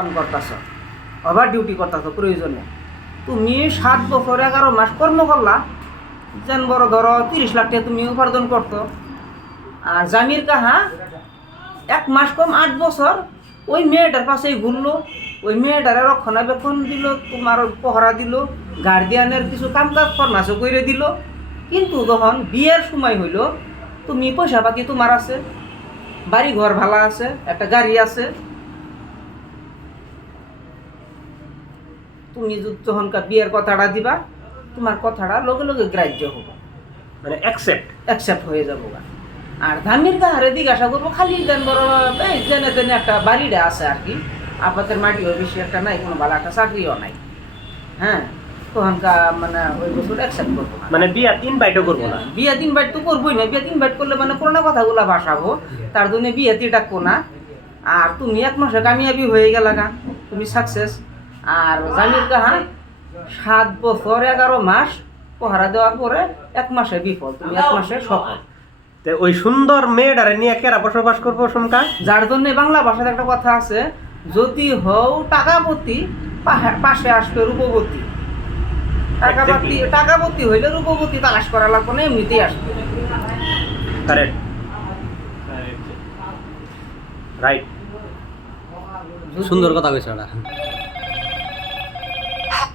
কাম করতেছ, over duty করতেছ প্রয়োজনে। তুমি 7 বছর 11 মাস কর্ম করলা, যেন বড় ধরো 30 লাখ টাকা তুমি উপার্জন করতো। আর জামির কাহা 1 মাস কম 8 বছর ওই মেয়েটার পাশেই ঘুরলো, ওই মেয়েটারে রক্ষণাবেক্ষণ দিল, তোমার পহরা দিল, গার্ডিয়ানের কিছু কাম কাজ ফরমাসও করে দিল। কিন্তু যখন বিয়ের সময় হইল, তুমি পয়সা পাতি তোমার আছে, বাড়ি ঘর ভালো আছে, একটা গাড়ি আছে, তুমি যখনকার বিয়ের কথাটা দিবা, তোমার কথাটা লগে লগে গ্রাহ্য হবো, মানে অ্যাকসেপ্ট হয়ে যাবো। আর ধামির গাহারে জিজ্ঞাসা করবো খালি দেন বড় এই জেনে তেনে একটা বাড়িটা আছে আর কি, আপাতের মাটিও বেশি একটা নাই, কোনো ভালো একটা চাকরিও নাই। হ্যাঁ, তখনকার মানে ওই বছর অ্যাকসেপ্ট করবো না, মানে বিয়া ইনভাইটও করবো না। বিয়ে 3 বাইট তো করবোই না। বিয়ে 3 বাইট করলে মানে পুরোনো কথাগুলো ভাসাবো, তার জন্য বিয়েতে ডাকবো না। আর তুমি 1 মাসে কামিয়াবি হয়ে গেলা গা, তুমি সাকসেস। আর জামির কাহা 7 বছর 11 মাস পহারা দেওয়ার পরে 1 মাসে বিফল, তুমি 1 মাসে সফল। তো ওই সুন্দর মেয়েটারে নিয়ে কেরা বসবাস করবো সমকা? যার জন্য বাংলা ভাষাতে একটা কথা আছে, যদি হও টাকাপতি পাশে আসবে রূপবতী। টাকাপতি হইলে রূপবতী তালাশ করা লাগবে না, এমনিতেই আসবে। কারেক্ট, রাইট, যদি- সুন্দর কথা কইছ ওটা।